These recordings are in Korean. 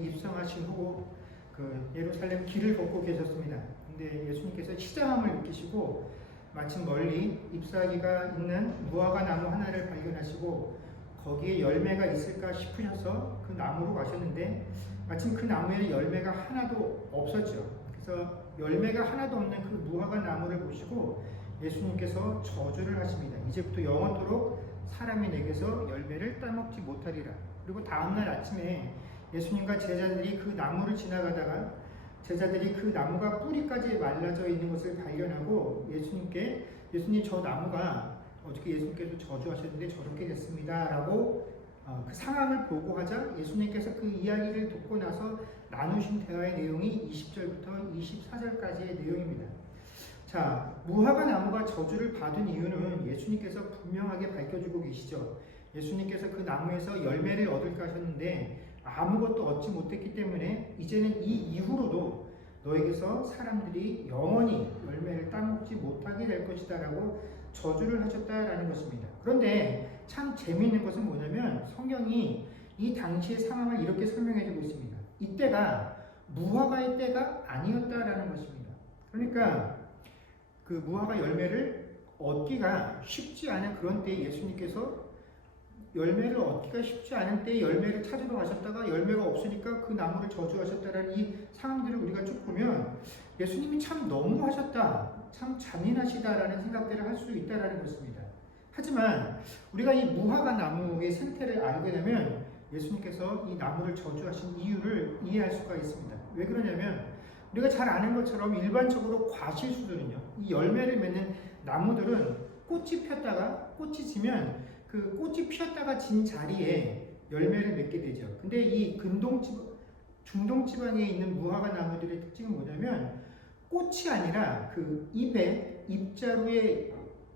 입성하신 후 그 예루살렘 길을 걷고 계셨습니다. 근데 예수님께서 시장함을 느끼시고 마침 멀리 잎사귀가 있는 무화과 나무 하나를 발견하시고 거기에 열매가 있을까 싶으셔서 그 나무로 가셨는데 마침 그 나무에 열매가 하나도 없었죠. 그래서 열매가 하나도 없는 그 무화과 나무를 보시고 예수님께서 저주를 하십니다. 이제부터 영원토록 사람이 내게서 열매를 따먹지 못하리라. 그리고 다음날 아침에 예수님과 제자들이 그 나무를 지나가다가 제자들이 그 나무가 뿌리까지 말라져 있는 것을 발견하고 예수님 저 나무가 어저께 예수님께서 저주하셨는데 저렇게 됐습니다 라고 그 상황을 보고하자 예수님께서 그 이야기를 듣고 나서 나누신 대화의 내용이 20절부터 24절까지의 내용입니다. 자, 무화과 나무가 저주를 받은 이유는 예수님께서 분명하게 밝혀주고 계시죠. 예수님께서 그 나무에서 열매를 얻을까 하셨는데 아무것도 얻지 못했기 때문에 이제는 이 이후로도 너에게서 사람들이 영원히 열매를 따먹지 못하게 될 것이다 라고 저주를 하셨다라는 것입니다. 그런데 참 재미있는 것은 뭐냐면 성경이 이 당시의 상황을 이렇게 설명해 주고 있습니다. 이때가 무화과의 때가 아니었다라는 것입니다. 그러니까 그 무화과 열매를 얻기가 쉽지 않은 그런 때에 예수님께서 열매를 얻기가 쉽지 않은 때에 열매를 찾으러 가셨다가 열매가 없으니까 그 나무를 저주하셨다라는 이 상황들을 우리가 쭉 보면 예수님이 참 너무하셨다, 참 잔인하시다라는 생각들을 할 수 있다라는 것입니다. 하지만 우리가 이 무화과 나무의 생태를 알게 되면 예수님께서 이 나무를 저주하신 이유를 이해할 수가 있습니다. 왜 그러냐면 우리가 잘 아는 것처럼 일반적으로 과실수들은요, 이 열매를 맺는 나무들은 꽃이 폈다가 꽃이 지면 그 꽃이 피었다가 진 자리에 열매를 맺게 되죠. 근데 이 중동 지방에 있는 무화과 나무들의 특징은 뭐냐면 꽃이 아니라 그 잎자루의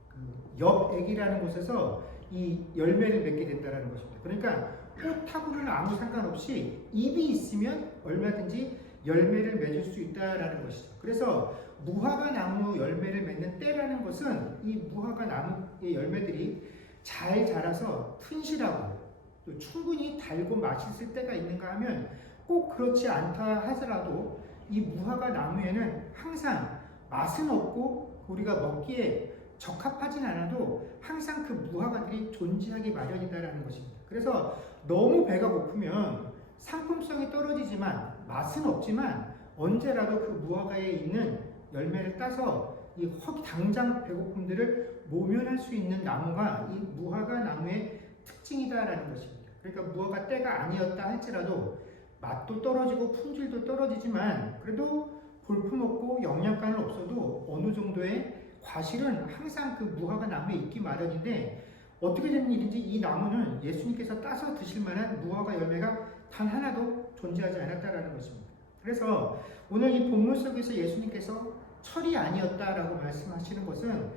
그 옆액이라는 곳에서 이 열매를 맺게 된다는 것입니다. 그러니까 꽃하고는 아무 상관없이 잎이 있으면 얼마든지 열매를 맺을 수 있다라는 것이죠. 그래서 무화과 나무 열매를 맺는 때라는 것은 이 무화과 나무의 열매들이 잘 자라서 튼실하고 또 충분히 달고 맛있을 때가 있는가 하면 꼭 그렇지 않다 하더라도 이 무화과 나무에는 항상 맛은 없고 우리가 먹기에 적합하진 않아도 항상 그 무화과들이 존재하기 마련이다라는 것입니다. 그래서 너무 배가 고프면 상품성이 떨어지지만 맛은 없지만 언제라도 그 무화과에 있는 열매를 따서 이 당장 배고픔들을 모면할 수 있는 나무가 이 무화과 나무의 특징이다라는 것입니다. 그러니까 무화과 때가 아니었다 할지라도 맛도 떨어지고 품질도 떨어지지만 그래도 볼품없고 영양가는 없어도 어느 정도의 과실은 항상 그 무화과 나무에 있기 마련인데 어떻게 된 일인지 이 나무는 예수님께서 따서 드실 만한 무화과 열매가 단 하나도 존재하지 않았다라는 것입니다. 그래서 오늘 이 본문 속에서 예수님께서 철이 아니었다라고 말씀하시는 것은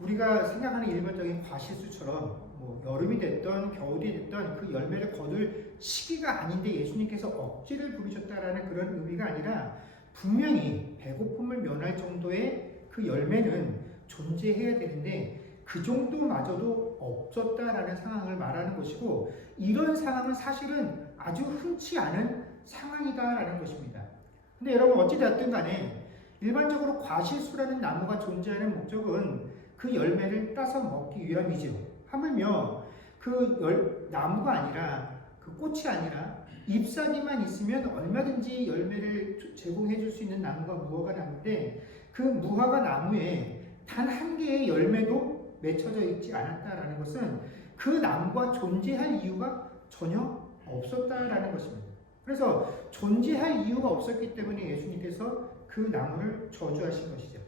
우리가 생각하는 일반적인 과실수처럼 여름이 됐던 겨울이 됐던 그 열매를 거둘 시기가 아닌데 예수님께서 억지를 부리셨다라는 그런 의미가 아니라 분명히 배고픔을 면할 정도의 그 열매는 존재해야 되는데 그 정도마저도 없었다라는 상황을 말하는 것이고 이런 상황은 사실은 아주 흔치 않은 상황이다라는 것입니다. 근데 여러분 어찌되었든 간에 일반적으로 과실수라는 나무가 존재하는 목적은 그 열매를 따서 먹기 위함이죠. 하물며 그 나무가 아니라 그 꽃이 아니라 잎사귀만 있으면 얼마든지 열매를 제공해 줄 수 있는 나무가 무화과 나무인데 그 무화과 나무에 단 한 개의 열매도 맺혀져 있지 않았다라는 것은 그 나무가 존재할 이유가 전혀 없었다라는 것입니다. 그래서 존재할 이유가 없었기 때문에 예수님께서 그 나무를 저주하신 것이죠.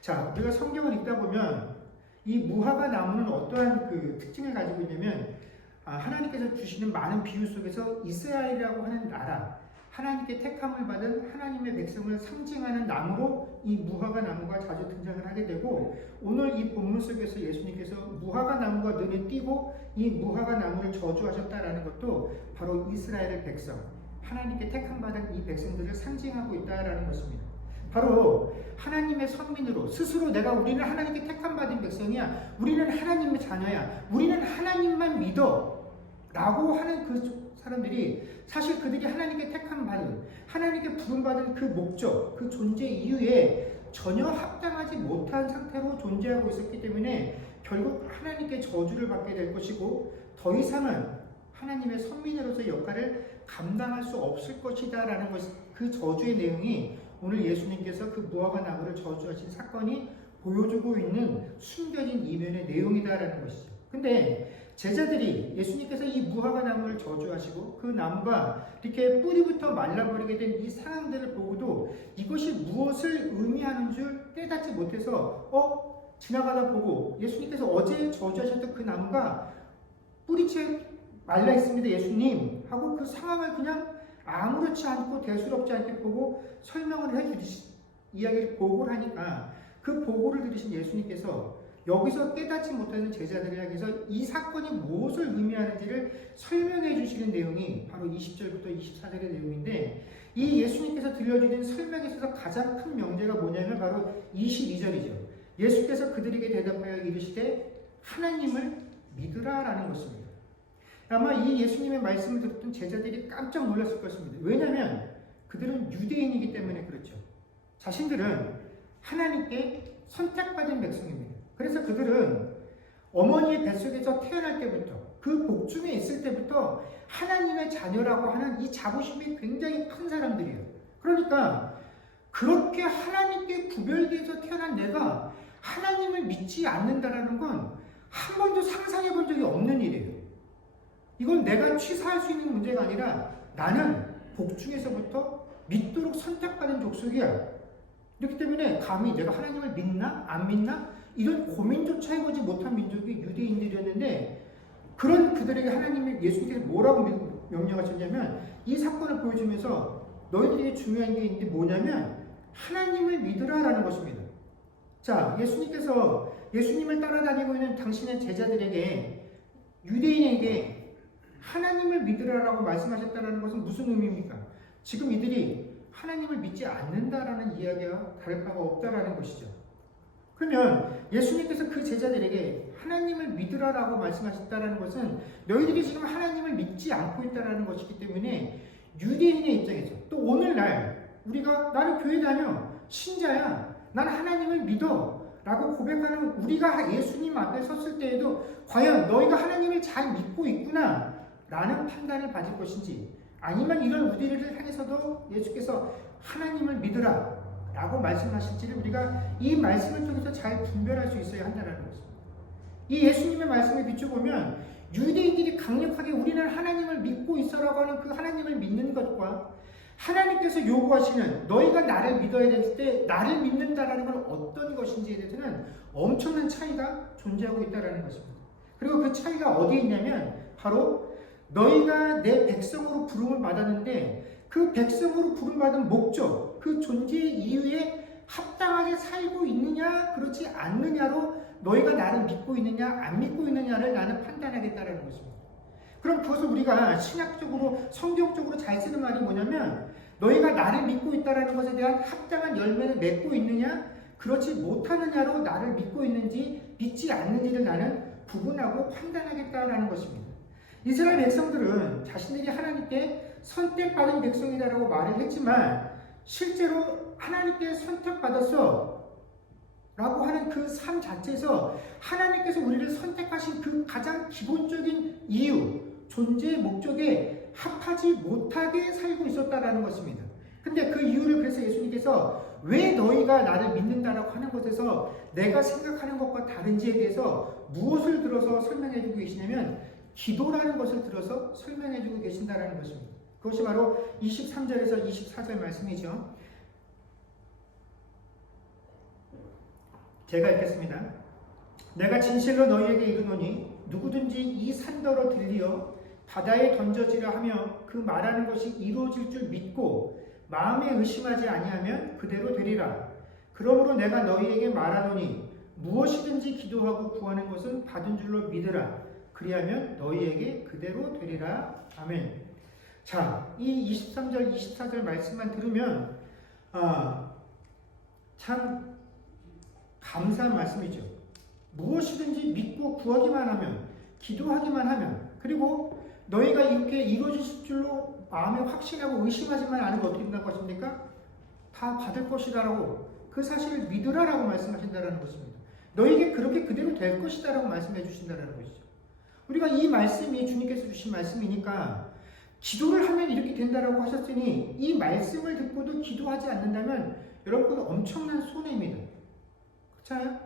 자, 우리가 성경을 읽다 보면 이 무화과 나무는 어떠한 그 특징을 가지고 있냐면 하나님께서 주시는 많은 비유 속에서 이스라엘이라고 하는 나라, 하나님께 택함을 받은 하나님의 백성을 상징하는 나무로 이 무화과 나무가 자주 등장을 하게 되고 오늘 이 본문 속에서 예수님께서 무화과 나무가 눈에 띄고 이 무화과 나무를 저주하셨다라는 것도 바로 이스라엘의 백성, 하나님께 택함 받은 이 백성들을 상징하고 있다라는 것입니다. 바로 하나님의 선민으로 스스로 우리는 하나님께 택함 받은 백성이야, 우리는 하나님의 자녀야, 우리는 하나님만 믿어 라고 하는 그 사람들이 사실 그들이 하나님께 택함 받은, 하나님께 부름받은 그 목적, 그 존재 이유에 전혀 합당하지 못한 상태로 존재하고 있었기 때문에 결국 하나님께 저주를 받게 될 것이고 더 이상은 하나님의 선민으로서의 역할을 감당할 수 없을 것이다 라는 것이, 그 저주의 내용이 오늘 예수님께서 그 무화과 나무를 저주하신 사건이 보여주고 있는 숨겨진 이면의 내용이다라는 것이죠. 근데 제자들이 예수님께서 이 무화과 나무를 저주하시고 그 나무가 이렇게 뿌리부터 말라버리게 된 이 상황들을 보고도 이것이 무엇을 의미하는 줄 깨닫지 못해서 지나가다 보고 예수님께서 어제 저주하셨던 그 나무가 뿌리채 말라 있습니다 예수님 하고 그 상황을 그냥 아무렇지 않고 대수롭지 않게 보고 설명을 해주듯이 이야기를 보고를 하니까 그 보고를 들으신 예수님께서 여기서 깨닫지 못하는 제자들을 향해서 이 사건이 무엇을 의미하는지를 설명해 주시는 내용이 바로 20절부터 24절의 내용인데, 이 예수님께서 들려주신 설명에 있어서 가장 큰 명제가 뭐냐면 바로 22절이죠. 예수께서 그들에게 대답하여 이르시되 하나님을 믿으라 라는 것입니다. 아마 이 예수님의 말씀을 들었던 제자들이 깜짝 놀랐을 것입니다. 왜냐하면 그들은 유대인이기 때문에 그렇죠. 자신들은 하나님께 선택받은 백성입니다. 그래서 그들은 어머니의 뱃속에서 태어날 때부터 그 복중에 있을 때부터 하나님의 자녀라고 하는 이 자부심이 굉장히 큰 사람들이에요. 그러니까 그렇게 하나님께 구별되어서 태어난 내가 하나님을 믿지 않는다라는 건 한 번도 상상해 본 적이 없는 일이에요. 이건 내가 취사할 수 있는 문제가 아니라 나는 복중에서부터 믿도록 선택받은 족속이야. 그렇기 때문에 감히 내가 하나님을 믿나 안 믿나 이런 고민조차 해보지 못한 민족이 유대인들이었는데, 그런 그들에게 하나님이 예수님께서 뭐라고 명령하셨냐면 이 사건을 보여주면서 너희들에게 중요한 게 있는데 뭐냐면 하나님을 믿으라라는 것입니다. 자, 예수님께서 예수님을 따라다니고 있는 당신의 제자들에게, 유대인에게 하나님을 믿으라라고 말씀하셨다는 것은 무슨 의미입니까? 지금 이들이 하나님을 믿지 않는다라는 이야기와 다를 바가 없다라는 것이죠. 그러면 예수님께서 그 제자들에게 하나님을 믿으라라고 말씀하셨다는 것은 너희들이 지금 하나님을 믿지 않고 있다는 것이기 때문에 유대인의 입장에서 또 오늘날 우리가 나는 교회 다녀 신자야 나는 하나님을 믿어 라고 고백하는 우리가 예수님 앞에 섰을 때에도 과연 너희가 하나님을 잘 믿고 있구나 라는 판단을 받을 것인지, 아니면 이런 우리를 향해서도 예수께서 하나님을 믿으라 라고 말씀하실지를 우리가 이 말씀을 통해서 잘 분별할 수 있어야 한다는 것입니다. 이 예수님의 말씀에 비춰보면 유대인들이 강력하게 우리는 하나님을 믿고 있어라고 하는 그 하나님을 믿는 것과 하나님께서 요구하시는 너희가 나를 믿어야 될 때 나를 믿는다라는 건 어떤 것인지에 대해서는 엄청난 차이가 존재하고 있다는 것입니다. 그리고 그 차이가 어디에 있냐면 바로 너희가 내 백성으로 부름을 받았는데 그 백성으로 부름받은 목적, 그 존재의 이유에 합당하게 살고 있느냐 그렇지 않느냐로 너희가 나를 믿고 있느냐 안 믿고 있느냐를 나는 판단하겠다는 것입니다. 그럼 그것을 우리가 신학적으로 성경적으로 잘 쓰는 말이 뭐냐면 너희가 나를 믿고 있다는 것에 대한 합당한 열매를 맺고 있느냐 그렇지 못하느냐로 나를 믿고 있는지 믿지 않는지를 나는 구분하고 판단하겠다는 것입니다. 이스라엘 백성들은 자신들이 하나님께 선택받은 백성이다라고 말을 했지만 실제로 하나님께 선택받았어 라고 하는 그 삶 자체에서 하나님께서 우리를 선택하신 그 가장 기본적인 이유, 존재의 목적에 합하지 못하게 살고 있었다라는 것입니다. 근데 그 이유를 그래서 예수님께서 왜 너희가 나를 믿는다라고 하는 것에서 내가 생각하는 것과 다른지에 대해서 무엇을 들어서 설명해 주고 계시냐면 기도라는 것을 들어서 설명해 주고 계신다라는 것입니다. 그것이 바로 23절에서 24절 말씀이죠. 제가 읽겠습니다. 내가 진실로 너희에게 이르노니 누구든지 이 산더러 들리어 바다에 던져지라 하며 그 말하는 것이 이루어질 줄 믿고 마음에 의심하지 아니하면 그대로 되리라. 그러므로 내가 너희에게 말하노니 무엇이든지 기도하고 구하는 것은 받은 줄로 믿으라. 그리하면 너희에게 그대로 되리라. 아멘. 자, 이 23절, 24절 말씀만 들으면 참 감사한 말씀이죠. 무엇이든지 믿고 구하기만 하면, 기도하기만 하면, 그리고 너희가 이렇게 이루어질 줄로 마음에 확신하고 의심하지만 않으면 어떻게 된다고 하십니까? 다 받을 것이다라고 그 사실을 믿으라라고 말씀하신다라는 것입니다. 너희에게 그렇게 그대로 될 것이다라고 말씀해 주신다라는 것이죠. 우리가 이 말씀이 주님께서 주신 말씀이니까 기도를 하면 이렇게 된다라고 하셨으니 이 말씀을 듣고도 기도하지 않는다면 여러분 엄청난 손해입니다. 그렇잖아요?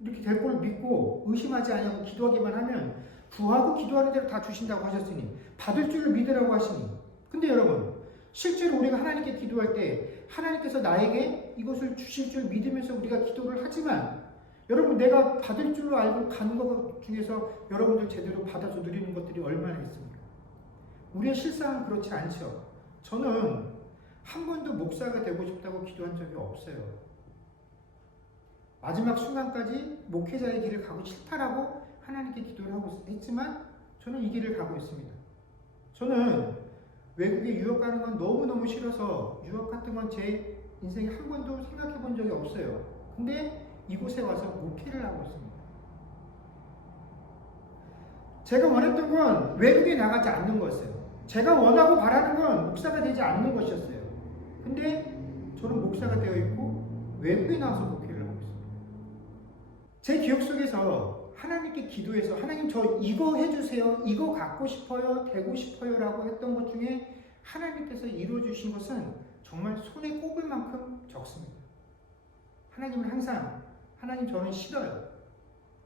이렇게 될 걸 믿고 의심하지 않고 기도하기만 하면 구하고 기도하는 대로 다 주신다고 하셨으니 받을 줄을 믿으라고 하시니 근데 여러분 실제로 우리가 하나님께 기도할 때 하나님께서 나에게 이것을 주실 줄 믿으면서 우리가 기도를 하지만 여러분 내가 받을 줄로 알고 가는 것 중에서 여러분들 제대로 받아서 누리는 것들이 얼마나 있습니까? 우리의 실상은 그렇지 않죠. 저는 한 번도 목사가 되고 싶다고 기도한 적이 없어요. 마지막 순간까지 목회자의 길을 가고 싶다라고 하나님께 기도를 하고 했지만 저는 이 길을 가고 있습니다. 저는 외국에 유학 가는 건 너무너무 싫어서 유학 같은 건 제 인생에 한 번도 생각해 본 적이 없어요. 근데 이곳에 와서 목회를 하고 있습니다. 제가 원했던 건 외국에 나가지 않는 거였어요. 제가 원하고 바라는 건 목사가 되지 않는 것이었어요. 근데 저는 목사가 되어 있고 외국에 나와서 목회를 하고 있습니다. 제 기억 속에서 하나님께 기도해서 하나님 저 이거 해주세요. 이거 갖고 싶어요. 되고 싶어요. 라고 했던 것 중에 하나님께서 이루어주신 것은 정말 손에 꼽을 만큼 적습니다. 하나님은 항상 하나님 저는 싫어요.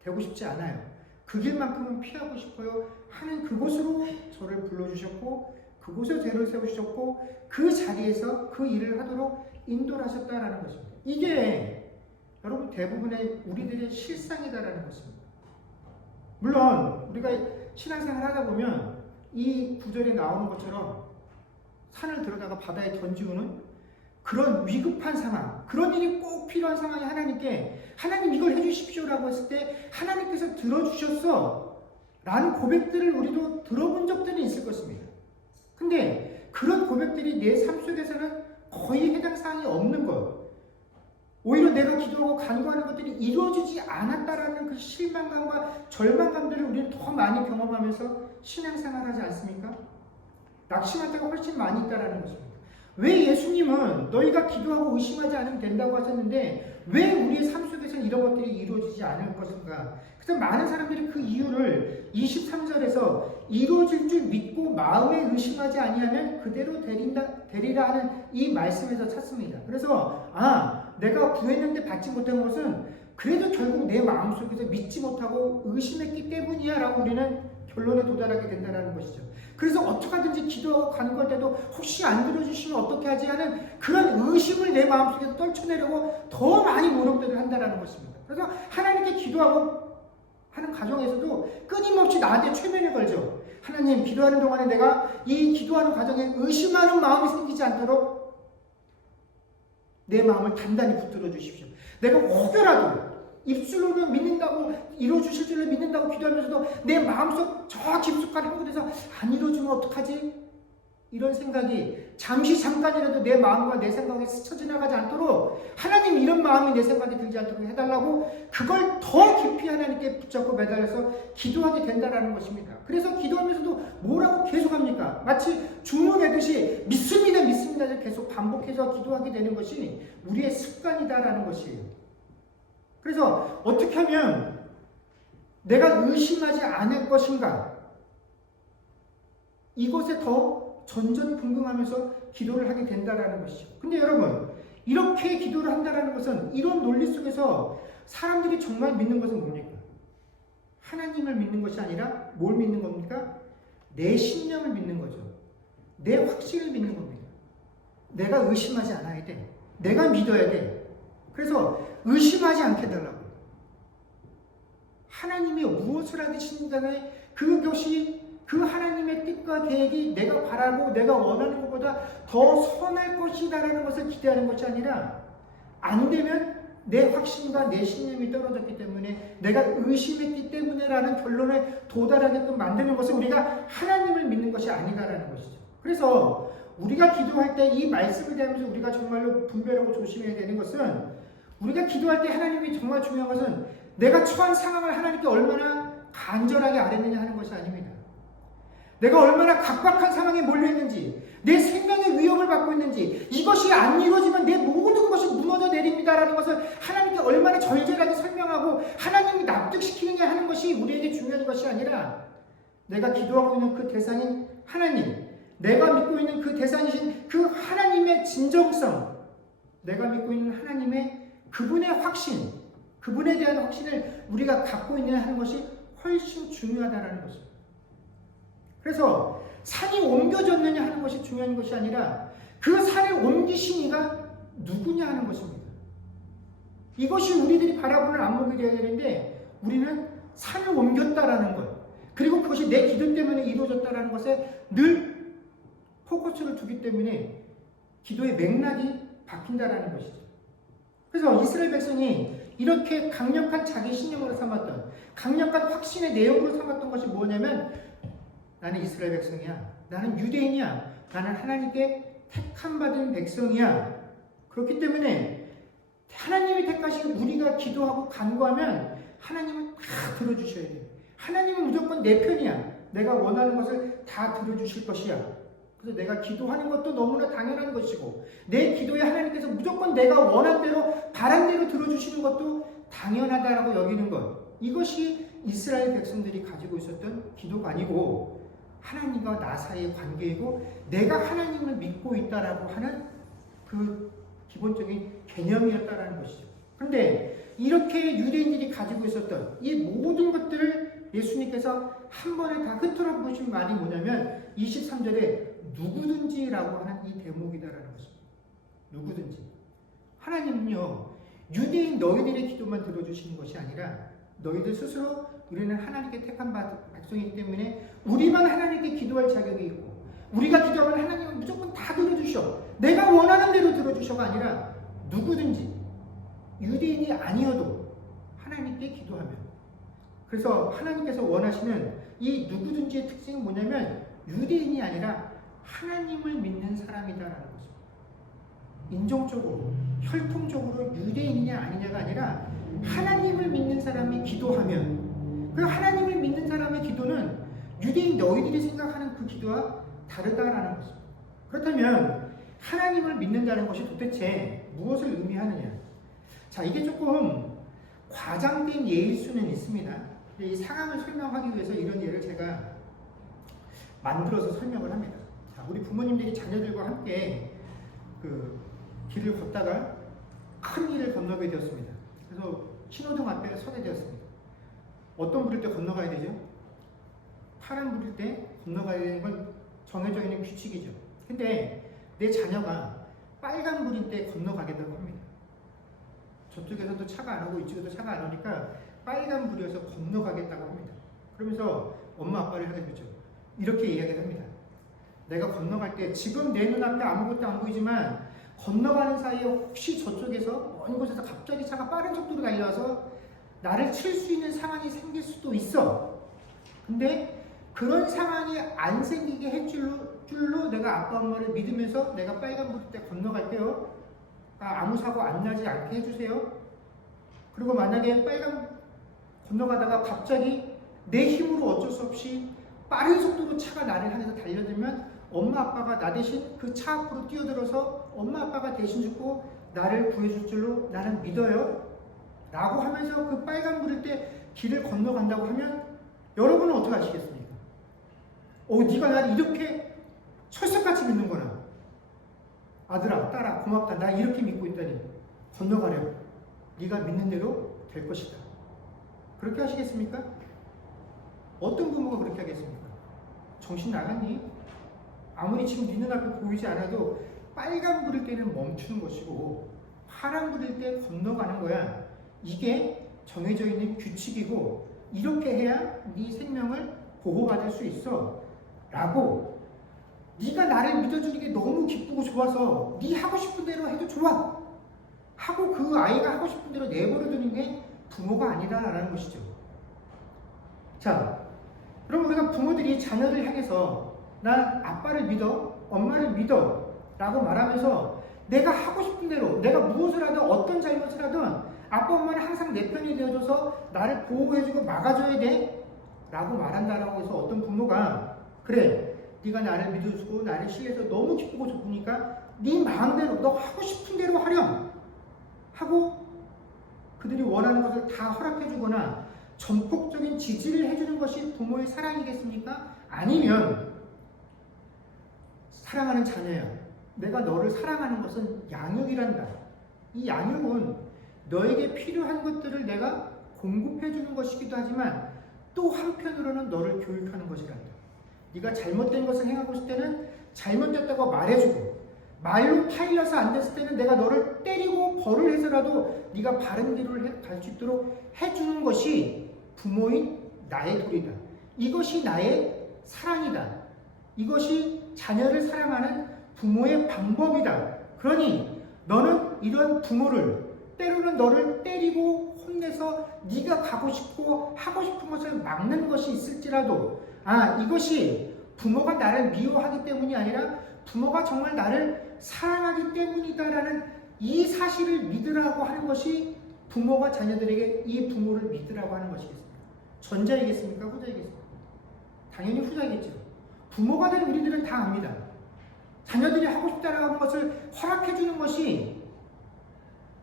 되고 싶지 않아요. 그 길만큼은 피하고 싶어요. 하는 그곳으로 저를 불러주셨고 그곳에 죄를 세우셨고 그 자리에서 그 일을 하도록 인도를 하셨다라는 것입니다. 이게 여러분 대부분의 우리들의 실상이다라는 것입니다. 물론 우리가 신앙생활 하다 보면 이 구절에 나오는 것처럼 산을 들어다가 바다에 던지우는 그런 위급한 상황, 그런 일이 꼭 필요한 상황에 하나님께 하나님 이걸 해주십시오라고 했을 때 하나님께서 들어주셨어 라는 고백들을 우리도 들어본 적들이 있을 것입니다. 근데 그런 고백들이 내 삶 속에서는 거의 해당 사항이 없는 거예요. 오히려 내가 기도하고 간구하는 것들이 이루어지지 않았다라는 그 실망감과 절망감들을 우리는 더 많이 경험하면서 신앙생활하지 않습니까? 낙심할 때가 훨씬 많이 있다라는 것입니다. 왜 예수님은 너희가 기도하고 의심하지 않으면 된다고 하셨는데 왜 우리의 삶 속에서는 이런 것들이 이루어지지 않을 것인가? 그래서 많은 사람들이 그 이유를 23절에서 이루어질 줄 믿고 마음에 의심하지 아니하면 그대로 되리라 하는 이 말씀에서 찾습니다. 그래서 내가 구했는데 받지 못한 것은 그래도 결국 내 마음속에서 믿지 못하고 의심했기 때문이야 라고 우리는 결론에 도달하게 된다는 것이죠. 그래서 어떻게 하든지 기도하고 간구할 때도 혹시 안 들어주시면 어떻게 하지 하는 그런 의심을 내 마음속에서 떨쳐내려고 더 많이 노력들을 한다는 것입니다. 그래서 하나님께 기도하고 하는 과정에서도 끊임없이 나한테 최면을 걸죠. 하나님 기도하는 동안에 내가 이 기도하는 과정에 의심하는 마음이 생기지 않도록 내 마음을 단단히 붙들어 주십시오. 내가 혹여라도 입술로는 믿는다고 이루어주실 줄을 믿는다고 기도하면서도 내 마음속 저 깊숙한 한 곳에서 안 이루어지면 어떡하지? 이런 생각이 잠깐이라도 내 마음과 내 생각에 스쳐 지나가지 않도록 하나님 이런 마음이 내 생각에 들지 않도록 해달라고 그걸 더 깊이 하나님께 붙잡고 매달려서 기도하게 된다는 것입니다. 그래서 기도하면서도 뭐라고 계속합니까? 마치 주문하듯이 믿습니다 계속 반복해서 기도하게 되는 것이 우리의 습관이다라는 것이에요. 그래서 어떻게 하면 내가 의심하지 않을 것인가? 이것에 더 전전긍긍하면서 기도를 하게 된다는 것이죠. 근데 여러분, 이렇게 기도를 한다는 것은 이런 논리 속에서 사람들이 정말 믿는 것은 뭡니까? 하나님을 믿는 것이 아니라 뭘 믿는 겁니까? 내 신념을 믿는 거죠. 내 확신을 믿는 겁니다. 내가 의심하지 않아야 돼. 내가 믿어야 돼. 그래서 의심하지 않게 해달라고. 하나님이 무엇을 하시는 간에 그것이 그 하나님의 뜻과 계획이 내가 바라고 내가 원하는 것보다 더 선할 것이다라는 것을 기대하는 것이 아니라 안 되면 내 확신과 내 신념이 떨어졌기 때문에 내가 의심했기 때문에라는 결론에 도달하게끔 만드는 것은 우리가 하나님을 믿는 것이 아니다라는 것이죠. 그래서 우리가 기도할 때 이 말씀을 대하면서 우리가 정말로 분별하고 조심해야 되는 것은 우리가 기도할 때 하나님이 정말 중요한 것은 내가 처한 상황을 하나님께 얼마나 간절하게 아뢰느냐 하는 것이 아닙니다. 내가 얼마나 각박한 상황에 몰려있는지, 내 생명의 위협을 받고 있는지, 이것이 안 이루어지면 내 모든 것이 무너져 내립니다라는 것을 하나님께 얼마나 절절하게 설명하고 하나님이 납득시키느냐 하는 것이 우리에게 중요한 것이 아니라, 내가 기도하고 있는 그 대상인 하나님, 내가 믿고 있는 그 대상이신 그 하나님의 진정성, 내가 믿고 있는 하나님의 그분의 확신, 그분에 대한 확신을 우리가 갖고 있느냐 하는 것이 훨씬 중요하다는 것입니다. 그래서 산이 옮겨졌느냐 하는 것이 중요한 것이 아니라 그 산을 옮기신 이가 누구냐 하는 것입니다. 이것이 우리들이 바라보는 안목이 되어야 되는데, 우리는 산을 옮겼다라는 것, 그리고 그것이 내 기도 때문에 이루어졌다라는 것에 늘 포커스를 두기 때문에 기도의 맥락이 바뀐다라는 것이죠. 그래서 이스라엘 백성이 이렇게 강력한 자기 신념으로 삼았던, 강력한 확신의 내용으로 삼았던 것이 뭐냐면, 나는 이스라엘 백성이야, 나는 유대인이야, 나는 하나님께 택함 받은 백성이야. 그렇기 때문에 하나님이 택하신 우리가 기도하고 간구하면 하나님은 다 들어주셔야 돼요. 하나님은 무조건 내 편이야. 내가 원하는 것을 다 들어주실 것이야. 그래서 내가 기도하는 것도 너무나 당연한 것이고, 내 기도에 하나님께서 무조건 내가 원한 대로 바란 대로 들어주시는 것도 당연하다라고 여기는 것, 이것이 이스라엘 백성들이 가지고 있었던 기도관이고, 하나님과 나 사이의 관계이고, 내가 하나님을 믿고 있다라고 하는 그 기본적인 개념이었다라는 것이죠. 그런데 이렇게 유대인들이 가지고 있었던 이 모든 것들을 예수님께서 한 번에 다 흐트러 보신 말이 뭐냐면 23절에 누구든지라고 하는 이 대목이다라는 것입니다. 누구든지. 하나님은요, 유대인 너희들의 기도만 들어주시는 것이 아니라 너희들 스스로 우리는 하나님께 택한 백성이기 때문에 우리만 하나님께 기도할 자격이 있고, 우리가 기도하면 하나님은 무조건 다 들어주셔, 내가 원하는 대로 들어주셔가 아니라 누구든지, 유대인이 아니어도 하나님께 기도하면. 그래서 하나님께서 원하시는 이 누구든지의 특징은 뭐냐면 유대인이 아니라 하나님을 믿는 사람이다라는 것입니다. 인종적으로, 혈통적으로 유대인이냐 아니냐가 아니라 하나님을 믿는 사람이 기도하면, 그 하나님을 믿는 사람의 기도는 유대인 너희들이 생각하는 그 기도와 다르다라는 것입니다. 그렇다면 하나님을 믿는다는 것이 도대체 무엇을 의미하느냐? 자, 이게 조금 과장된 예일 수는 있습니다. 이 상황을 설명하기 위해서 이런 예를 제가 만들어서 설명을 합니다. 자, 우리 부모님들이 자녀들과 함께 그 길을 걷다가 큰 길을 건너게 되었습니다. 그래서 신호등 앞에 서게 되었습니다. 어떤 불일 때 건너가야 되죠? 파란 불일 때 건너가야 되는 건 정해져 있는 규칙이죠. 근데 내 자녀가 빨간 불일 때 건너가겠다고 합니다. 저쪽에서도 차가 안 오고 이쪽에도 차가 안 오니까 빨간 불이어서 건너가겠다고 합니다. 그러면서 엄마 아빠를 하게 되죠. 이렇게 이야기를 합니다. 내가 건너갈 때 지금 내 눈앞에 아무것도 안 보이지만 건너가는 사이에 혹시 저쪽에서 먼 곳에서 갑자기 차가 빠른 속도로 달려와서 나를 칠 수 있는 상황이 생길 수도 있어. 근데 그런 상황이 안 생기게 할 줄로 내가 아빠 엄마를 믿으면서 내가 빨간 불 때 건너갈게요. 아무 사고 안 나지 않게 해주세요. 그리고 만약에 빨간 건너가다가 갑자기 내 힘으로 어쩔 수 없이 빠른 속도로 차가 나를 향해서 달려들면 엄마 아빠가 나 대신 그 차 앞으로 뛰어들어서 엄마 아빠가 대신 죽고 나를 구해줄 줄로 나는 믿어요 라고 하면서 그 빨간 불일 때 길을 건너간다고 하면 여러분은 어떻게 하시겠습니까? 네가 나를 이렇게 철석같이 믿는구나. 아들아, 딸아, 고맙다. 나 이렇게 믿고 있다니. 건너가렴. 네가 믿는 대로 될 것이다. 그렇게 하시겠습니까? 어떤 부모가 그렇게 하겠습니까? 정신 나갔니? 아무리 지금 네 눈앞에 보이지 않아도 빨간 불일 때는 멈추는 것이고 파란 불일 때 건너가는 거야. 이게 정해져 있는 규칙이고 이렇게 해야 네 생명을 보호받을 수 있어 라고, 네가 나를 믿어주는 게 너무 기쁘고 좋아서 네 하고 싶은 대로 해도 좋아 하고 그 아이가 하고 싶은 대로 내버려두는 게 부모가 아니다라는 것이죠. 자, 그럼 우리가 부모들이 자녀를 향해서 난 아빠를 믿어, 엄마를 믿어 라고 말하면서 내가 하고 싶은 대로, 내가 무엇을 하든 어떤 잘못을 하든 아빠 엄마는 항상 내 편이 되어줘서 나를 보호해주고 막아줘야 돼 라고 말한다라고 해서 어떤 부모가 그래, 네가 나를 믿어주고 나를 신뢰해서 너무 기쁘고 좋으니까 네 마음대로 너 하고 싶은 대로 하렴 하고 그들이 원하는 것을 다 허락해주거나 전폭적인 지지를 해주는 것이 부모의 사랑이겠습니까? 아니면 사랑하는 자녀야, 내가 너를 사랑하는 것은 양육이란다. 이 양육은 너에게 필요한 것들을 내가 공급해주는 것이기도 하지만 또 한편으로는 너를 교육하는 것이란다. 네가 잘못된 것을 행하고 있을 때는 잘못됐다고 말해주고, 말로 타일러서 안 됐을 때는 내가 너를 때리고 벌을 해서라도 네가 바른 길을 갈 수 있도록 해주는 것이 부모인 나의 도리다. 이것이 나의 사랑이다. 이것이 자녀를 사랑하는 부모의 방법이다. 그러니 너는 이런 부모를, 때로는 너를 때리고 혼내서 네가 가고 싶고 하고 싶은 것을 막는 것이 있을지라도, 이것이 부모가 나를 미워하기 때문이 아니라 부모가 정말 나를 사랑하기 때문이다라는 이 사실을 믿으라고 하는 것이 부모가 자녀들에게 이 부모를 믿으라고 하는 것이겠습니까? 전자이겠습니까? 후자이겠습니까? 당연히 후자이겠죠. 부모가 된 우리들은 다 압니다. 자녀들이 하고 싶다라고 하는 것을 허락해주는 것이,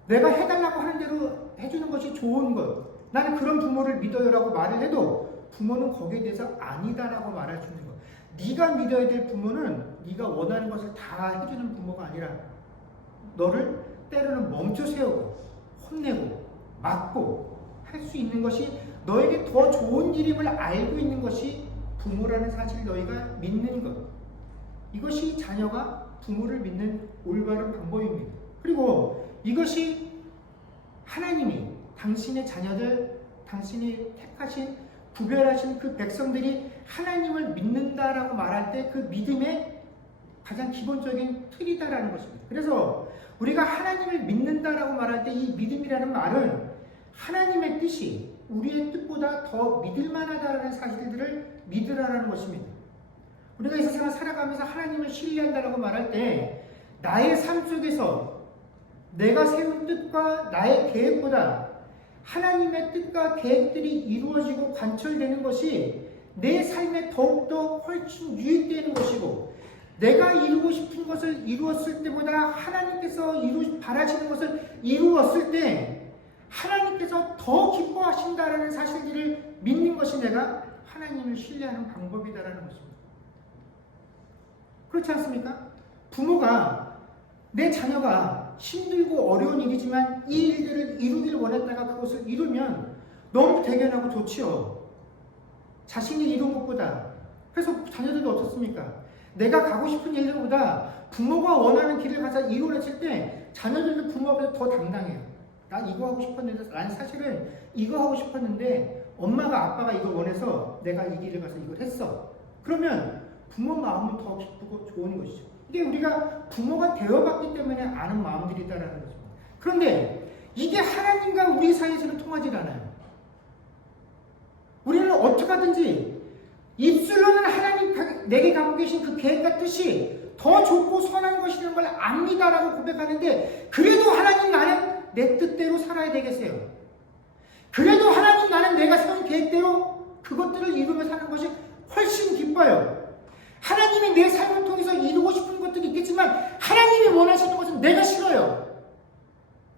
내가 해달라고 하는 대로 해주는 것이 좋은 것, 나는 그런 부모를 믿어요라고 말을 해도 부모는 거기에 대해서 아니다라고 말해주는 것. 네가 믿어야 될 부모는 네가 원하는 것을 다 해주는 부모가 아니라 너를 때로는 멈춰 세우고 혼내고 맞고 할 수 있는 것이 너에게 더 좋은 일임을 알고 있는 것이 부모라는 사실을 너희가 믿는 것. 이것이 자녀가 부모를 믿는 올바른 방법입니다. 그리고 이것이 하나님이 당신의 자녀들, 당신이 택하신 구별하신 그 백성들이 하나님을 믿는다라고 말할 때 그 믿음의 가장 기본적인 틀이다라는 것입니다. 그래서 우리가 하나님을 믿는다라고 말할 때 이 믿음이라는 말은 하나님의 뜻이 우리의 뜻보다 더 믿을 만하다라는 사실들을 믿으라는 것입니다. 우리가 이 세상을 살아가면서 하나님을 신뢰한다라고 말할 때 나의 삶 속에서 내가 세운 뜻과 나의 계획보다 하나님의 뜻과 계획들이 이루어지고 관철되는 것이 내 삶에 더욱더 훨씬 유익되는 것이고, 내가 이루고 싶은 것을 이루었을 때보다 하나님께서 바라시는 것을 이루었을 때 하나님께서 더 기뻐하신다라는 사실들을 믿는 것이 내가 하나님을 신뢰하는 방법이다라는 것입니다. 그렇지 않습니까? 부모가 내 자녀가 힘들고 어려운 일이지만 이 일들을 이루길 원했다가 그것을 이루면 너무 대견하고 좋지요. 자신이 이룬 것보다. 그래서 자녀들도 어떻습니까? 내가 가고 싶은 일들보다 부모가 원하는 길을 가서 이루어냈을 때 자녀들도 부모 앞에서 더 당당해요. 나 이거 하고 싶었는데, 난 사실은 이거 하고 싶었는데 엄마가 아빠가 이걸 원해서 내가 이 길을 가서 이걸 했어. 그러면 부모 마음은 더 기쁘고 좋은 것이죠. 이게 우리가 부모가 되어봤기 때문에 아는 마음들이다라는 거죠. 그런데 이게 하나님과 우리 사이에서는 통하지 않아요. 우리는 어떻게 하든지 입술로는 하나님 내게 갖고 계신 그 계획과 뜻이 더 좋고 선한 것이라는 걸 압니다라고 고백하는데, 그래도 하나님 나는 내 뜻대로 살아야 되겠어요. 그래도 하나님 나는 내가 세운 계획대로 그것들을 이루며 사는 것이 훨씬 기뻐요. 하나님이 내 삶을 통해서 이루고 싶은 것들이 있겠지만 하나님이 원하시는 것은 내가 싫어요.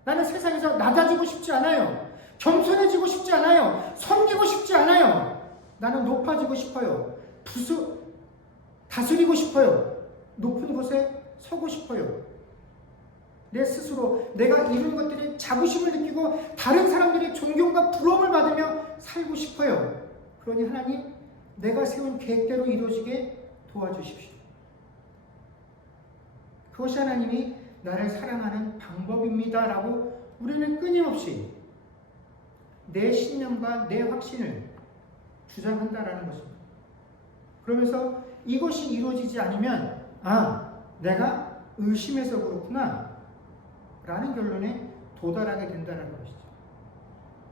나는 세상에서 낮아지고 싶지 않아요. 겸손해지고 싶지 않아요. 섬기고 싶지 않아요. 나는 높아지고 싶어요. 다스리고 싶어요. 높은 곳에 서고 싶어요. 내 스스로 내가 이룬 것들에 자부심을 느끼고 다른 사람들의 존경과 부러움을 받으며 살고 싶어요. 그러니 하나님, 내가 세운 계획대로 이루어지게 도와주십시오. 그것이 하나님이 나를 사랑하는 방법입니다라고 우리는 끊임없이 내 신념과 내 확신을 주장한다라는 것입니다. 그러면서 이것이 이루어지지 않으면 내가 의심해서 그렇구나 라는 결론에 도달하게 된다는 것이죠.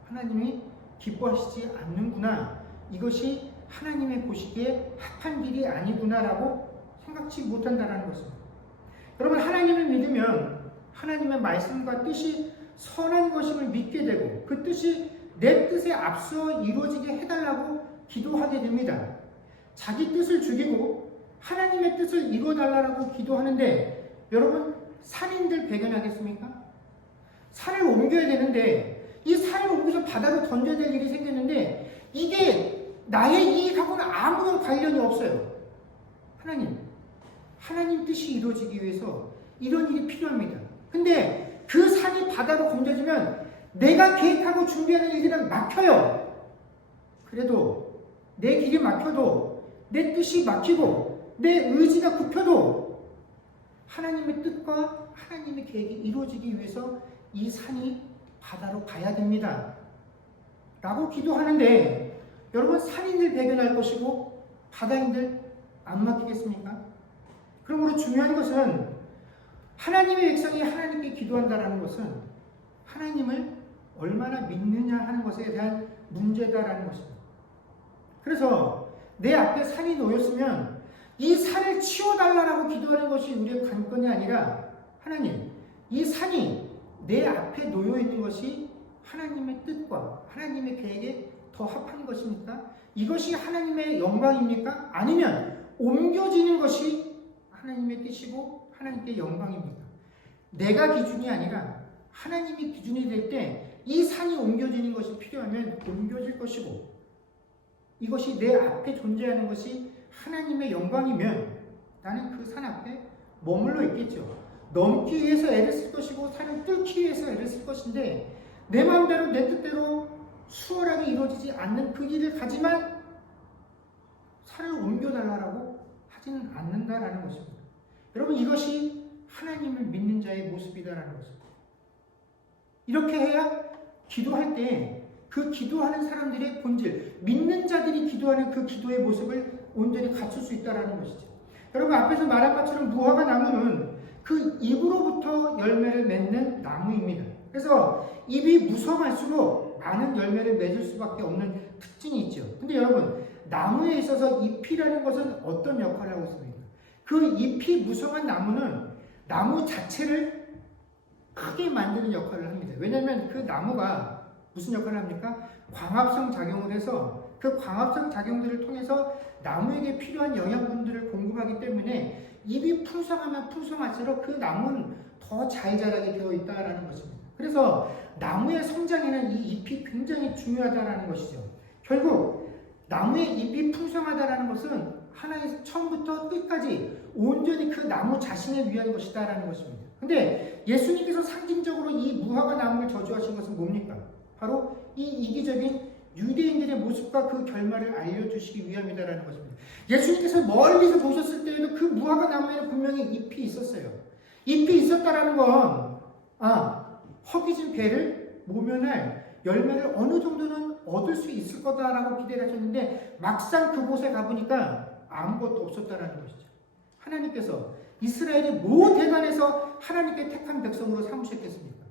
하나님이 기뻐하시지 않는구나, 이것이 하나님의 보시기에 합한 길이 아니구나라고 생각지 못한다는 것입니다. 여러분, 하나님을 믿으면 하나님의 말씀과 뜻이 선한 것임을 믿게 되고 그 뜻이 내 뜻에 앞서 이루어지게 해달라고 기도하게 됩니다. 자기 뜻을 죽이고 하나님의 뜻을 이루어달라고 기도하는데 여러분 산인들 배견하겠습니까? 산을 옮겨야 되는데 이 산을 옮겨서 바다로 던져야 될 일이 생겼는데 이게 나의 이익하고는 아무런 관련이 없어요. 하나님 뜻이 이루어지기 위해서 이런 일이 필요합니다. 근데 그 산이 바다로 던져지면 내가 계획하고 준비하는 일들은 막혀요. 그래도 내 길이 막혀도 내 뜻이 막히고 내 의지가 굽혀도 하나님의 뜻과 하나님의 계획이 이루어지기 위해서 이 산이 바다로 가야 됩니다. 라고 기도하는데 여러분 산인들 배견할 것이고 바다인들 안 맡기겠습니까? 그러므로 중요한 것은 하나님의 백성이 하나님께 기도한다라는 것은 하나님을 얼마나 믿느냐 하는 것에 대한 문제다라는 것입니다. 그래서 내 앞에 산이 놓였으면 이 산을 치워달라고 기도하는 것이 우리의 관건이 아니라 하나님, 이 산이 내 앞에 놓여 있는 것이 하나님의 뜻과 하나님의 계획에 더 합한 것입니까? 이것이 하나님의 영광입니까? 아니면 옮겨지는 것이 하나님의 뜻이고 하나님께 영광입니까? 내가 기준이 아니라 하나님이 기준이 될 때 이 산이 옮겨지는 것이 필요하면 옮겨질 것이고 이것이 내 앞에 존재하는 것이 하나님의 영광이면 나는 그 산 앞에 머물러 있겠죠. 넘기 위해서 애를 쓸 것이고 산을 뚫기 위해서 애를 쓸 것인데 내 마음대로 내 뜻대로 수월하게 이루어지지 않는 그 길을 가지만 산을 옮겨달라고 하지는 않는다라는 것입니다. 여러분 이것이 하나님을 믿는 자의 모습이다라는 것입니다. 이렇게 해야 기도할 때 그 기도하는 사람들의 본질, 믿는 자들이 기도하는 그 기도의 모습을 온전히 갖출 수 있다는 것이죠. 여러분 앞에서 말한 것처럼 무화과 나무는 그 잎으로부터 열매를 맺는 나무입니다. 그래서 잎이 무성할수록 많은 열매를 맺을 수밖에 없는 특징이 있죠. 근데 여러분 나무에 있어서 잎이라는 것은 어떤 역할을 하고 있습니까? 그 잎이 무성한 나무는 나무 자체를 크게 만드는 역할을 합니다. 왜냐하면 그 나무가 무슨 역할을 합니까? 광합성 작용을 해서 그 광합성 작용들을 통해서 나무에게 필요한 영양분들을 공급하기 때문에 잎이 풍성하면 풍성할수록 그 나무는 더 잘 자라게 되어 있다는 것입니다. 그래서 나무의 성장에는 이 잎이 굉장히 중요하다는 것이죠. 결국 나무의 잎이 풍성하다는 것은 하나의 처음부터 끝까지 온전히 그 나무 자신을 위한 것이다라는 것입니다. 근데 예수님께서 상징적으로 이 무화과 나무를 저주하신 것은 뭡니까? 바로 이 이기적인 유대인들의 모습과 그 결말을 알려주시기 위함이다라는 것입니다. 예수님께서 멀리서 보셨을 때에도 그 무화과 나무에는 분명히 잎이 있었어요. 잎이 있었다라는 건 허기진 배를 모면할 열매를 어느 정도는 얻을 수 있을 거다라고 기대를 하셨는데 막상 그곳에 가보니까 아무것도 없었다라는 것이죠. 하나님께서 이스라엘이 뭐 대단해서 하나님께 택한 백성으로 삼으셨겠습니까?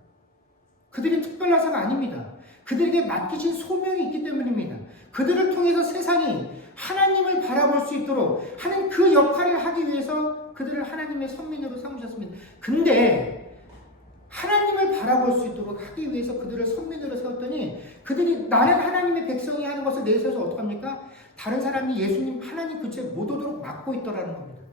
그들이 특별해서가 아닙니다. 그들에게 맡기신 소명이 있기 때문입니다. 그들을 통해서 세상이 하나님을 바라볼 수 있도록 하는 그 역할을 하기 위해서 그들을 하나님의 선민으로 삼으셨습니다. 근데 하나님을 바라볼 수 있도록 하기 위해서 그들을 선민으로 세웠더니 그들이 나는 하나님의 백성이 하는 것을 내세워서 어떡합니까? 다른 사람이 예수님 하나님 근처에 못 오도록 막고 있더라는 겁니다.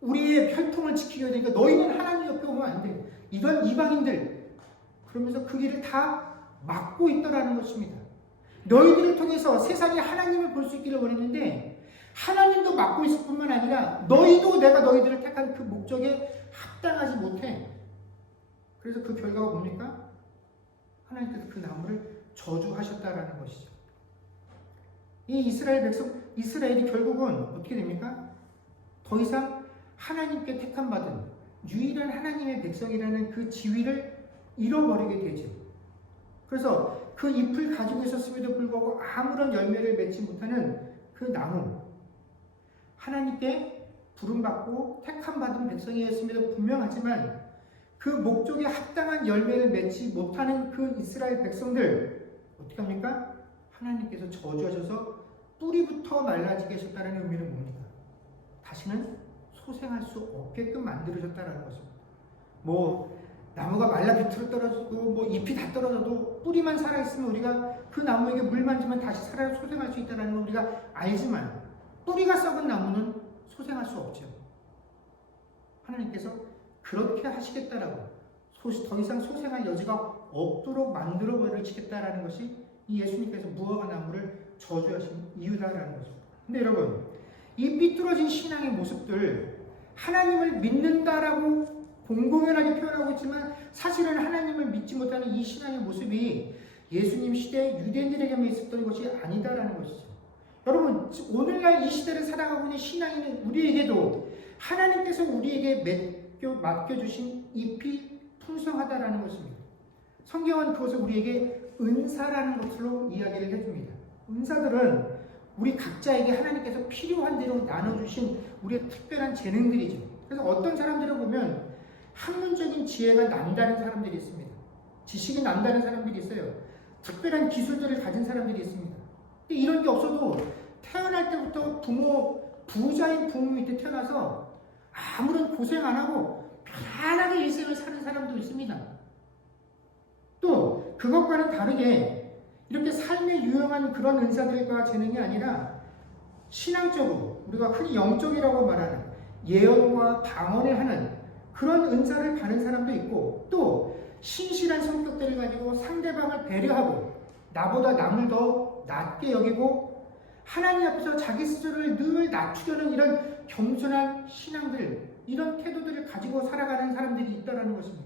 우리의 혈통을 지키게 되니까 너희는 하나님 옆에 오면 안 돼. 이런 이방인들 그러면서 그 길을 다 막고 있더라는 것입니다. 너희들을 통해서 세상이 하나님을 볼 수 있기를 원했는데 하나님도 막고 있을 뿐만 아니라 너희도 내가 너희들을 택한 그 목적에 합당하지 못해. 그래서 그 결과가 뭡니까? 하나님께서 그 나무를 저주하셨다라는 것이죠. 이 이스라엘이 결국은 어떻게 됩니까? 더 이상 하나님께 택함 받은 유일한 하나님의 백성이라는 그 지위를 잃어버리게 되죠. 그래서 그 잎을 가지고 있었음에도 불구하고 아무런 열매를 맺지 못하는 그 나무, 하나님께 부름받고 택함받은 백성이었음에도 분명하지만 그 목적에 합당한 열매를 맺지 못하는 그 이스라엘 백성들 어떻게 합니까? 하나님께서 저주하셔서 뿌리부터 말라지게 하셨다는 의미는 뭡니까? 다시는 소생할 수 없게끔 만들으셨다는 것입니다. 나무가 말라 비틀어 떨어지고 뭐 잎이 다 떨어져도 뿌리만 살아있으면 우리가 그 나무에게 물 만지면 다시 살아 소생할 수 있다는 걸 우리가 알지만 뿌리가 썩은 나무는 소생할 수 없죠. 하나님께서 그렇게 하시겠다라고 더 이상 소생할 여지가 없도록 만들어 버리시겠다라는 것이 이 예수님께서 무화과 나무를 저주하신 이유다라는 것입니다. 근데 여러분, 이 삐뚤어진 신앙의 모습들, 하나님을 믿는다라고 공공연하게 표현하고 있지만 사실은 하나님을 믿지 못하는 이 신앙의 모습이 예수님 시대 유대인들에게만 있었던 것이 아니다라는 것이죠. 여러분, 오늘날 이 시대를 살아가고 있는 신앙인은 우리에게도 하나님께서 우리에게 맡겨주신 잎이 풍성하다라는 것입니다. 성경은 그것을 우리에게 은사라는 것으로 이야기를 해줍니다. 은사들은 우리 각자에게 하나님께서 필요한 대로 나눠주신 우리의 특별한 재능들이죠. 그래서 어떤 사람들을 보면 학문적인 지혜가 남다른 사람들이 있습니다. 지식이 남다른 사람들이 있어요. 특별한 기술들을 가진 사람들이 있습니다. 근데 이런 게 없어도 태어날 때부터 부자인 부모 밑에 태어나서 아무런 고생 안 하고 편안하게 일생을 사는 사람도 있습니다. 또 그것과는 다르게 이렇게 삶에 유용한 그런 은사들과 재능이 아니라 신앙적으로 우리가 흔히 영적이라고 말하는 예언과 방언을 하는 그런 은사를 받는 사람도 있고, 또 신실한 성격들을 가지고 상대방을 배려하고 나보다 남을 더 낮게 여기고 하나님 앞에서 자기 스스로를 늘 낮추려는 이런 겸손한 신앙들, 이런 태도들을 가지고 살아가는 사람들이 있다는 것입니다.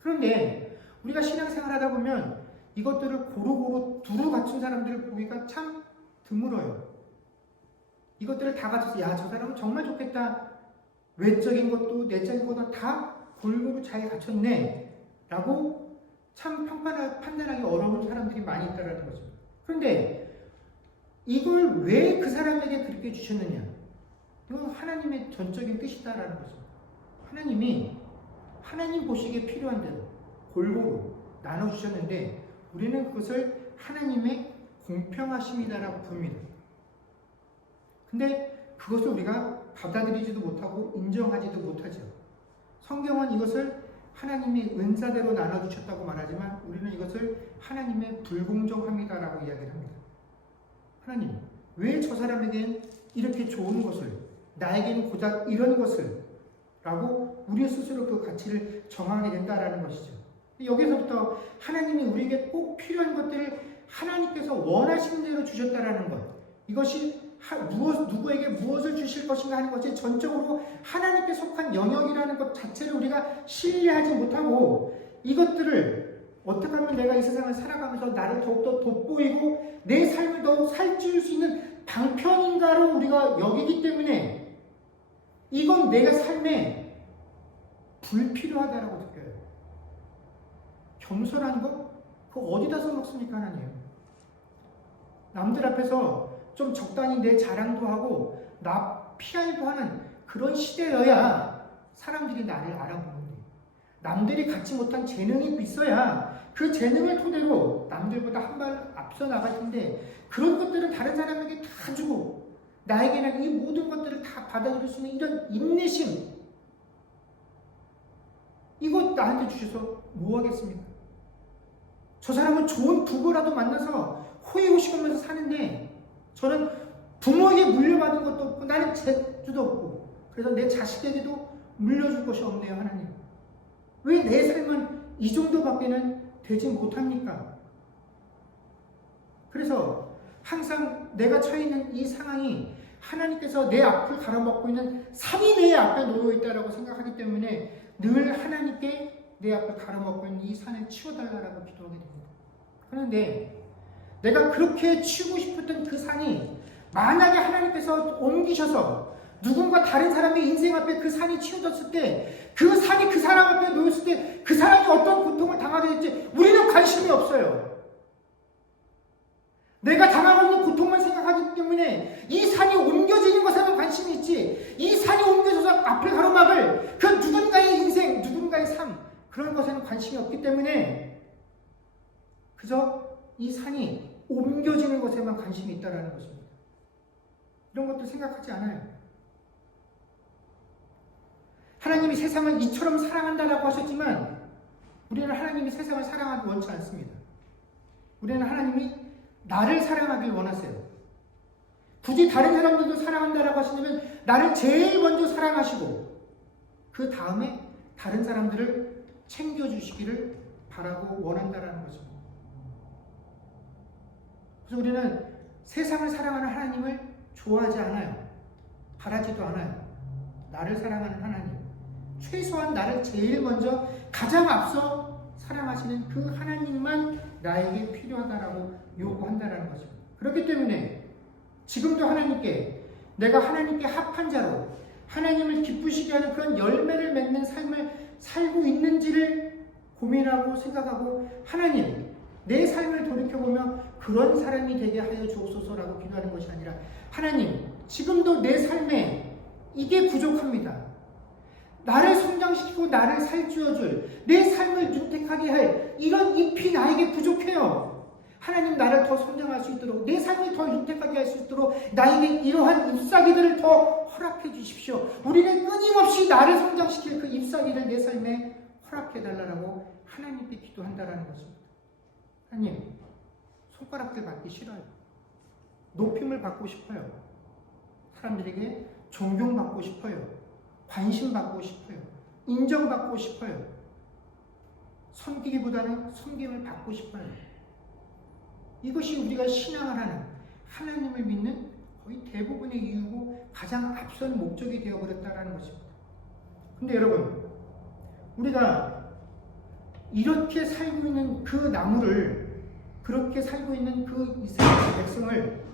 그런데 우리가 신앙생활 하다 보면 이것들을 고루고루 두루 갖춘 사람들을 보기가 참 드물어요. 이것들을 다 갖춰서 야, 저 사람은 정말 좋겠다, 외적인 것도 내적인 것도 다 골고루 잘 갖췄네 라고 참 판단하기 어려운 사람들이 많이 있다는 거죠. 그런데 이걸 왜 그 사람에게 그렇게 주셨느냐, 이건 하나님의 전적인 뜻이다라는 거죠. 하나님이 하나님 보시기에 필요한 대로 골고루 나눠주셨는데 우리는 그것을 하나님의 공평하심이다라고 봅니다. 근데 그것을 우리가 받아들이지도 못하고 인정하지도 못하죠. 성경은 이것을 하나님이 은사대로 나눠주셨다고 말하지만 우리는 이것을 하나님의 불공정함이다라고 이야기를 합니다. 하나님, 왜 저 사람에겐 이렇게 좋은 것을, 나에게는 고작 이런 것을 라고 우리 스스로 그 가치를 정하게 된다라는 것이죠. 여기서부터 하나님이 우리에게 꼭 필요한 것들을 하나님께서 원하시는 대로 주셨다라는 것, 이것이 누구에게 무엇을 주실 것인가 하는 것이 전적으로 하나님께 속한 영역이라는 것 자체를 우리가 신뢰하지 못하고, 이것들을 어떻게 하면 내가 이 세상을 살아가면서 나를 더욱더 돋보이고 내 삶을 더 살찌울 수 있는 방편인가로 우리가 여기기 때문에 이건 내가 삶에 불필요하다라고 느껴요. 겸손한 거? 그거 어디다 써먹습니까, 하나님? 남들 앞에서 좀 적당히 내 자랑도 하고 나 PR도 하는 그런 시대여야 사람들이 나를 알아보는데, 남들이 갖지 못한 재능이 있어야 그 재능을 토대로 남들보다 한 발 앞서 나갈 텐데, 그런 것들은 다른 사람에게 다 주고 나에게는 이 모든 것들을 다 받아들일 수 있는 이런 인내심, 이거 나한테 주셔서 뭐 하겠습니까? 저 사람은 좋은 부부라도 만나서 호의호식하면서 사는데 저는 부모에게 물려받은 것도 없고 나는 재주도 없고, 그래서 내 자식에게도 물려줄 것이 없네요. 하나님, 왜 내 삶은 이 정도밖에는 되지 못합니까? 그래서 항상 내가 처해 있는 이 상황이 하나님께서 내 앞을 가로막고 있는 산이 내 앞에 놓여 있다고 생각하기 때문에 늘 하나님께 내 앞을 가로막고 있는 이 산을 치워달라고 기도하게 됩니다. 그런데 내가 그렇게 치우고 싶었던 그 산이 만약에 하나님께서 옮기셔서 누군가 다른 사람의 인생 앞에 그 산이 치워졌을 때, 그 산이 그 사람 앞에 놓였을 때 그 사람이 어떤 고통을 당하게 될지 우리는 관심이 없어요. 내가 당하고 있는 고통만 생각하기 때문에 이 산이 옮겨지는 것에만 관심이 있지, 이 산이 옮겨져서 앞을 가로막을 그 누군가의 인생, 누군가의 삶, 그런 것에는 관심이 없기 때문에 그저 이 산이 옮겨지는 것에만 관심이 있다는 것입니다. 이런 것도 생각하지 않아요. 하나님이 세상을 이처럼 사랑한다라고 하셨지만 우리는 하나님이 세상을 사랑하기 원치 않습니다. 우리는 하나님이 나를 사랑하길 원하세요. 굳이 다른 사람들도 사랑한다라고 하시면 나를 제일 먼저 사랑하시고 그 다음에 다른 사람들을 챙겨주시기를 바라고 원한다라는 것입니다. 그래서 우리는 세상을 사랑하는 하나님을 좋아하지 않아요. 바라지도 않아요. 나를 사랑하는 하나님, 최소한 나를 제일 먼저 가장 앞서 사랑하시는 그 하나님만 나에게 필요하다라고 요구한다라는 것입니다. 그렇기 때문에 지금도 하나님께 내가 하나님께 합한 자로 하나님을 기쁘시게 하는 그런 열매를 맺는 삶을 살고 있는지를 고민하고 생각하고 하나님 내 삶을 돌이켜보며 그런 사람이 되게 하여 주옵소서라고 기도하는 것이 아니라 하나님 지금도 내 삶에 이게 부족합니다. 나를 성장시키고 나를 살찌워줄 내 삶을 윤택하게 할 이런 잎이 나에게 부족해요. 하나님 나를 더 성장할 수 있도록 내 삶을 더 윤택하게 할 수 있도록 나에게 이러한 잎사귀들을 더 허락해 주십시오. 우리는 끊임없이 나를 성장시킬 그 잎사귀를 내 삶에 허락해 달라고 하나님께 기도한다라는 것입니다. 하나님 손가락질 받기 싫어요. 높임을 받고 싶어요. 사람들에게 존경받고 싶어요. 관심받고 싶어요. 인정받고 싶어요. 섬기기보다는 섬김을 받고 싶어요. 이것이 우리가 신앙을 하는 하나님을 믿는 거의 대부분의 이유고 가장 앞선 목적이 되어버렸다는 것입니다. 근데 여러분 우리가 이렇게 살고 있는 그 나무를 그렇게 살고 있는 그 이스라엘 백성을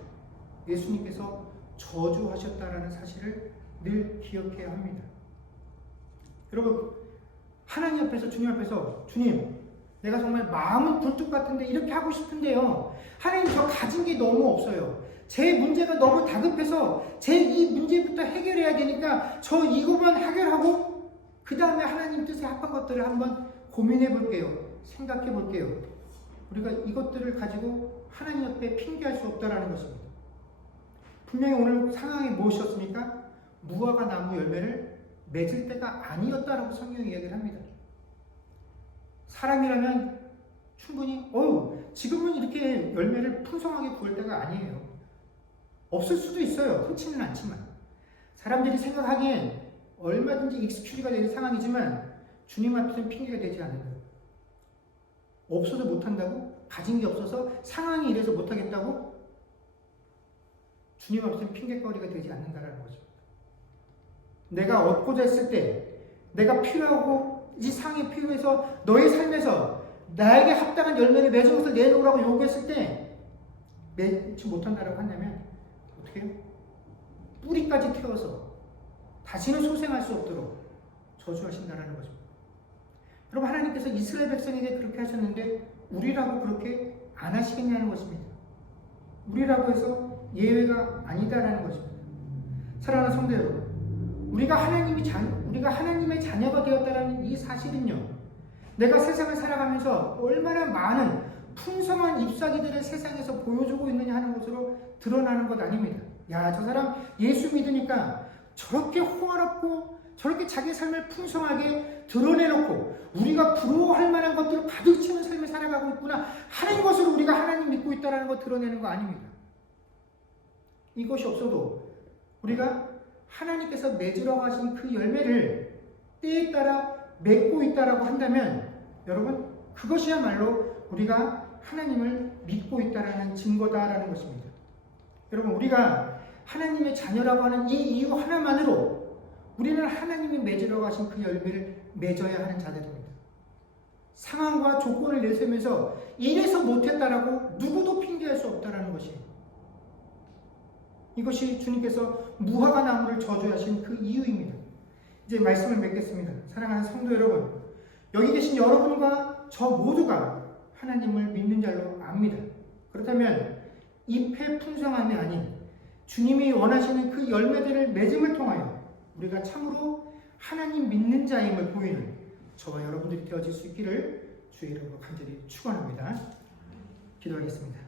예수님께서 저주하셨다라는 사실을 늘 기억해야 합니다. 여러분 하나님 앞에서 주님 앞에서 주님 내가 정말 마음은 굴뚝 같은데 이렇게 하고 싶은데요. 하나님 저 가진 게 너무 없어요. 제 문제가 너무 다급해서 제 이 문제부터 해결해야 되니까 저 이거만 해결하고 그 다음에 하나님 뜻에 합한 것들을 한번 고민해 볼게요. 생각해 볼게요. 우리가 이것들을 가지고 하나님 앞에 핑계할 수 없다라는 것입니다. 분명히 오늘 상황이 무엇이었습니까? 무화과 나무 열매를 맺을 때가 아니었다라고 성경이 이야기를 합니다. 사람이라면 충분히 지금은 이렇게 열매를 풍성하게 구할 때가 아니에요. 없을 수도 있어요. 흔치는 않지만 사람들이 생각하기엔 얼마든지 익스큐즈가 되는 상황이지만 주님 앞에서는 핑계가 되지 않는다. 없어서 못한다고? 가진 게 없어서 상황이 이래서 못하겠다고? 주님 앞에서는 핑계거리가 되지 않는다라는 거죠. 내가 얻고자 했을 때 내가 필요하고 이 상황이 필요해서 너의 삶에서 나에게 합당한 열매를 맺은 것을 내놓으라고 요구했을 때 맺지 못한다라고 한다면 어떻게 해요? 뿌리까지 태워서 다시는 소생할 수 없도록 저주하신다라는 거죠. 여러분 하나님께서 이스라엘 백성에게 그렇게 하셨는데 우리라고 그렇게 안 하시겠냐는 것입니다. 우리라고 해서 예외가 아니다라는 것입니다. 사랑하는 성도 여러분, 우리가 하나님의 자녀가 되었다라는 이 사실은요, 내가 세상을 살아가면서 얼마나 많은 풍성한 잎사귀들을 세상에서 보여주고 있느냐 하는 것으로 드러나는 것 아닙니다. 야, 저 사람 예수 믿으니까 저렇게 호화롭고 저렇게 자기 삶을 풍성하게 드러내놓고 우리가 부러워할 만한 것들을 가득 채운 삶을 살아가고 있구나 하는 것으로 우리가 하나님 믿고 있다는 거 드러내는 거 아닙니다. 이것이 없어도 우리가 하나님께서 맺으라고 하신 그 열매를 때에 따라 맺고 있다라고 한다면 여러분 그것이야말로 우리가 하나님을 믿고 있다라는 증거다라는 것입니다. 여러분 우리가 하나님의 자녀라고 하는 이 이유 하나만으로 우리는 하나님이 맺으라고 하신 그 열매를 맺어야 하는 자들입니다. 상황과 조건을 내세우면서 이래서 못했다라고 누구도 핑계할 수 없다라는 것이에요. 이것이 주님께서 무화과 나무를 저주하신 그 이유입니다. 이제 말씀을 맺겠습니다. 사랑하는 성도 여러분, 여기 계신 여러분과 저 모두가 하나님을 믿는 자로 압니다. 그렇다면 잎의 풍성함이 아닌 주님이 원하시는 그 열매들을 맺음을 통하여 우리가 참으로 하나님 믿는 자임을 보이는 저와 여러분들이 되어질 수 있기를 주의 이름으로 간절히 축원합니다. 기도하겠습니다.